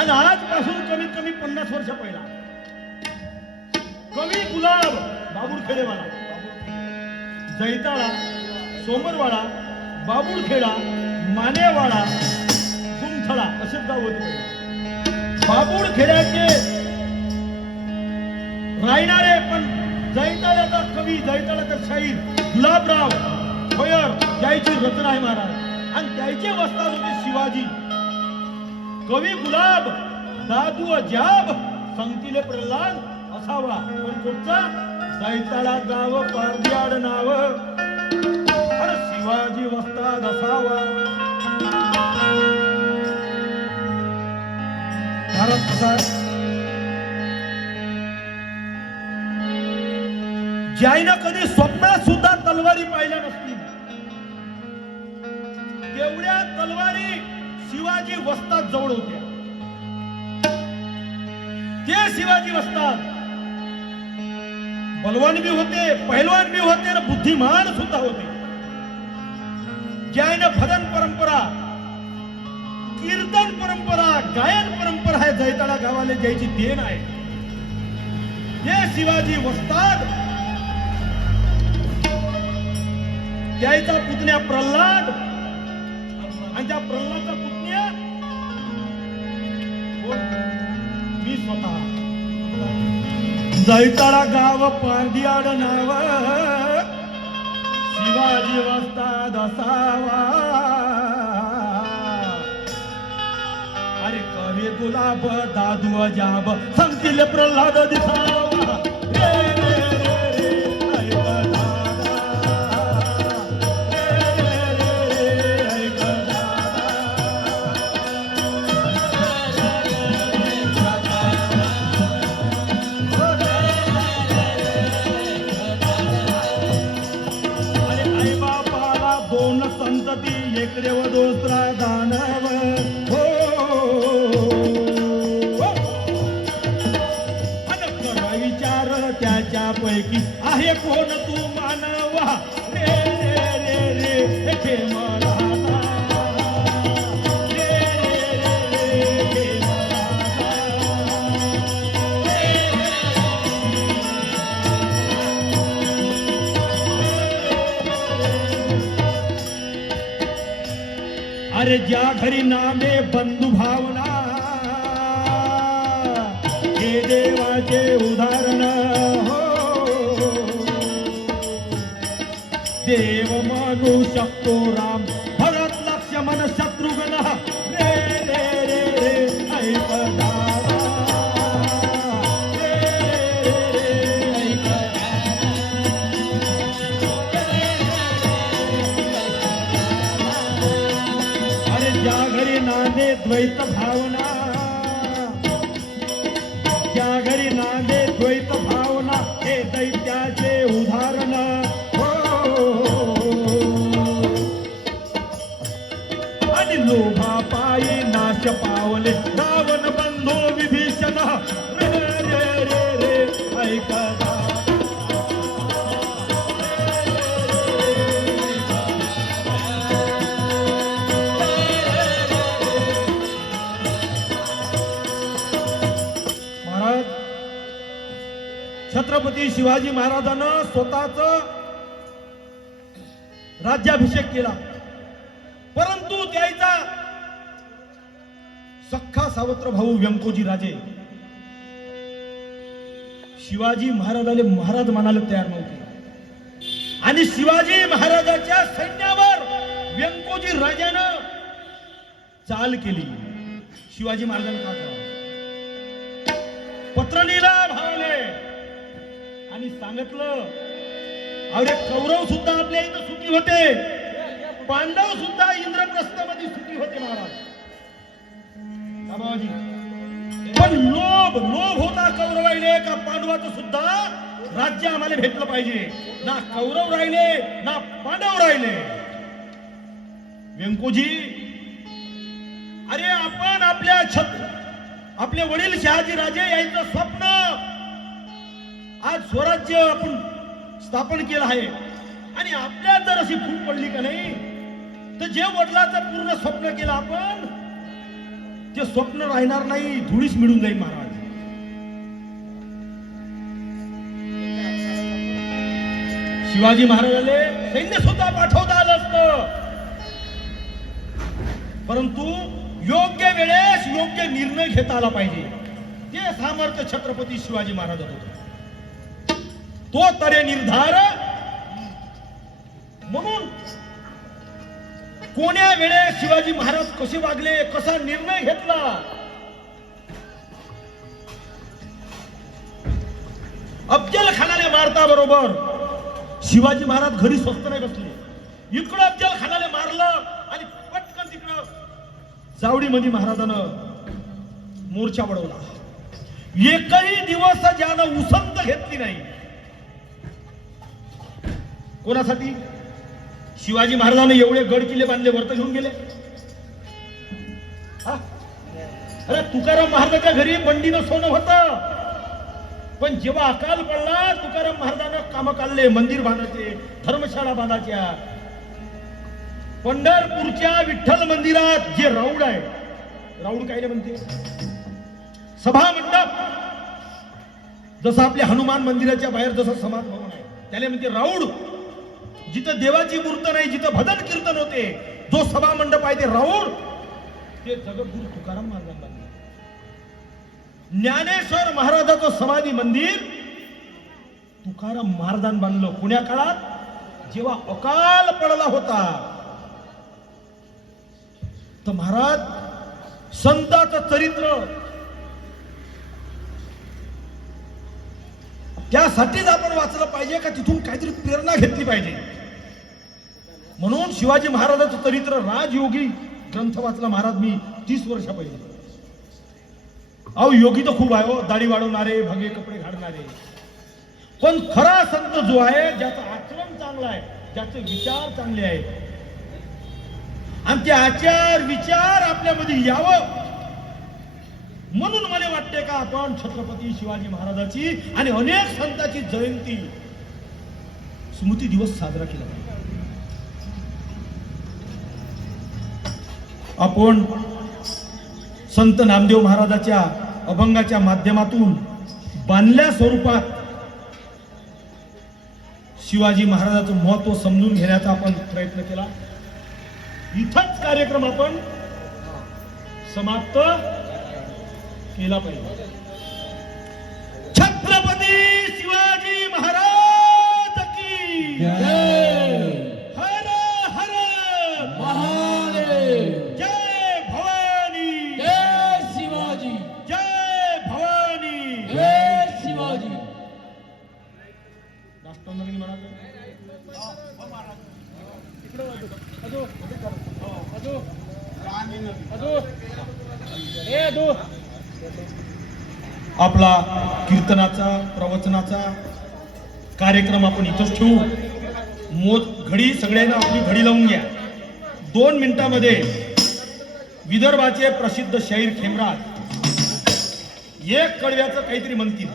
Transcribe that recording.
आणि आजपासून कमीत कमी पन्नास वर्ष पहिला. कवी गुलाब बाबुळखेडेवाला. जैताळा सोमरवाडा बाबुळखेडा मानेवाडा गुमथळा असेच गाव होते. बाबुळखेड्याचे राहणारे पण जैताळ्याचा कवी जैताळ्याचा शाहीर गुलाबराव भोयर त्याची रचना आहे महाराज. आणि त्याचे वस्ताद होते शिवाजी. कवी गुलाब दादू अजाब संगतीले प्रल्हाद असावा. पण कुठचा दैताळा गाव पारदियाड नाव अरे शिवाजी वस्ताद असावा. भारत कसा ज्याईनं कधी स्वप्नात सुद्धा तलवारी पाहिल्या नसतील. तेवढ्या तलवारी शिवाजी वस्तात जवळ होत्या. ते शिवाजी वस्तात बलवान बी होते पहलवान बी होते आणि बुद्धिमान सुद्धा होते. ज्यानं भजन परंपरा कीर्तन परंपरा गायन परंपरा आहे जैताळा गावाला ज्याची देण आहे. ते शिवाजी वस्ताद. त्याचा पुतण्या प्रल्हाद. आणि त्या प्रल्हादचा पुतण्या मी स्वतः. जैताळा गाव पारदियाड नाव शिवाजी वाजता दसावा अरे कवी गुलाब दादू जाब संगतील प्रल्हाद दिसावा. दोन संतती एक देव दुसरा दानव. हो, हो, हो. विचार त्याच्यापैकी आहे कोण तू? अरे ज्या घरी नामे बंधू भावना हे देवाचे उदाहरण हो. देव मानू शकतो राम द्वैत भावना छत्रपती शिवाजी महाराजांना स्वतःच राज्याभिषेक केला. परंतु त्याचा सख्खा सावत्र भाऊ व्यंकोजी राजे शिवाजी महाराजाले महाराज मानायला तयार नव्हते. आणि शिवाजी महाराजाच्या सैन्यावर व्यंकोजी राजानं चाल केली. शिवाजी महाराजांनी का करावं? पत्र लिहिला. आणि सांगितलं अरे कौरव सुद्धा आपल्या इथं सुखी होते. पांडव सुद्धा इंद्रप्रस्थामध्ये सुखी होते महाराज. बाबाजी? पण लोभ लोभ होता कौरव राहिले का पांडवाचं सुद्धा राज्य आम्हाला भेटलं पाहिजे? ना कौरव राहिले ना पांडव राहिले. व्यंकोजी अरे आपण आपल्या छत आपले वडील शहाजी राजे यांचं स्वप्न आज स्वराज्य आपण स्थापन केलं आहे. आणि आपल्यात जर अशी फूट पडली का नाही? तर जे वडिलाचं पूर्ण स्वप्न केलं आपण ते स्वप्न राहणार नाही धुळीस मिळून जाईल महाराज. शिवाजी महाराजाले सैन्य सुद्धा पाठवता आलं असतं. परंतु योग्य वेळेस योग्य निर्णय घेता आला पाहिजे. ते सामर्थ्य छत्रपती शिवाजी महाराजात होते. तो तरे निर्धार. म्हणून कोण्या वेळे शिवाजी महाराज कसे वागले कसा निर्णय घेतला? अफजल खानाने मारता बरोबर शिवाजी महाराज घरी स्वस्त नाही बसले. इकडं अफजल खानाने मारलं आणि पटकन तिकडं जावडीमध्ये महाराजानं मोर्चा वळवला. एकही दिवस ज्यानं उसंत घेतली नाही. कोणासाठी? शिवाजी महाराजांनी एवढे गड किल्ले बांधले वर्त घेऊन गेले. हा? अरे तुकाराम महाराजाच्या घरी बंडीनं सोनं होतं. पण जेव्हा अकाल पडला तुकाराम महाराजानं काम काढले मंदिर बांधायचे धर्मशाळा बांधायच्या. पंढरपूरच्या विठ्ठल मंदिरात जे राऊड आहे राऊड काय म्हणते? सभा मंडप. जसं आपल्या हनुमान मंदिराच्या बाहेर जसं समाज भवन आहे त्याला म्हणते राऊड जिथं देवाची मूर्त नाही जिथं भजन कीर्तन होते जो सभा मंडप आहे ते राऊड ते जगद्गुरु तुकाराम महाराजांना ज्ञानेश्वर महाराजाचं समाधी मंदिर. तुकाराम महाराजां बांधलं पुण्या काळात जेव्हा अकाल पडला होता. तर महाराज संताचं चरित्र. त्यासाठीच आपण वाचलं पाहिजे का? तिथून काहीतरी प्रेरणा घेतली पाहिजे. म्हणून शिवाजी महाराजाचं चरित्र राजयोगी ग्रंथ वाचला महाराज मी तीस वर्ष पहिले अहो योगी तर खूप आहे हो दाढी वाढवणारे भगे कपडे घालणारे. पण खरा संत जो आहे ज्याचं आचरण चांगलं आहे ज्याचे विचार चांगले आहेत. आणि ते आचार विचार आपल्यामध्ये यावं. म्हणून मला वाटते का आपण छत्रपती शिवाजी महाराजाची आणि अनेक संतांची जयंती स्मृती दिवस साजरा केला आपण संत नामदेव महाराजाच्या अभंगाच्या माध्यमातून बांधल्या स्वरूपात शिवाजी महाराजाचं महत्त्व समजून घेण्याचा आपण प्रयत्न केला. इथंच कार्यक्रम आपण समाप्त केला पाहिजे. छत्रपती शिवाजी महाराज की आपला कीर्तनाचा प्रवचनाचा कार्यक्रम आपण इथंच ठेवू. मोज घडी सगळ्यांना आपली घडी लावून घ्या. दोन मिनिटामध्ये विदर्भाचे प्रसिद्ध शाहीर खेमराज. एक कडव्याचं काहीतरी म्हणतील.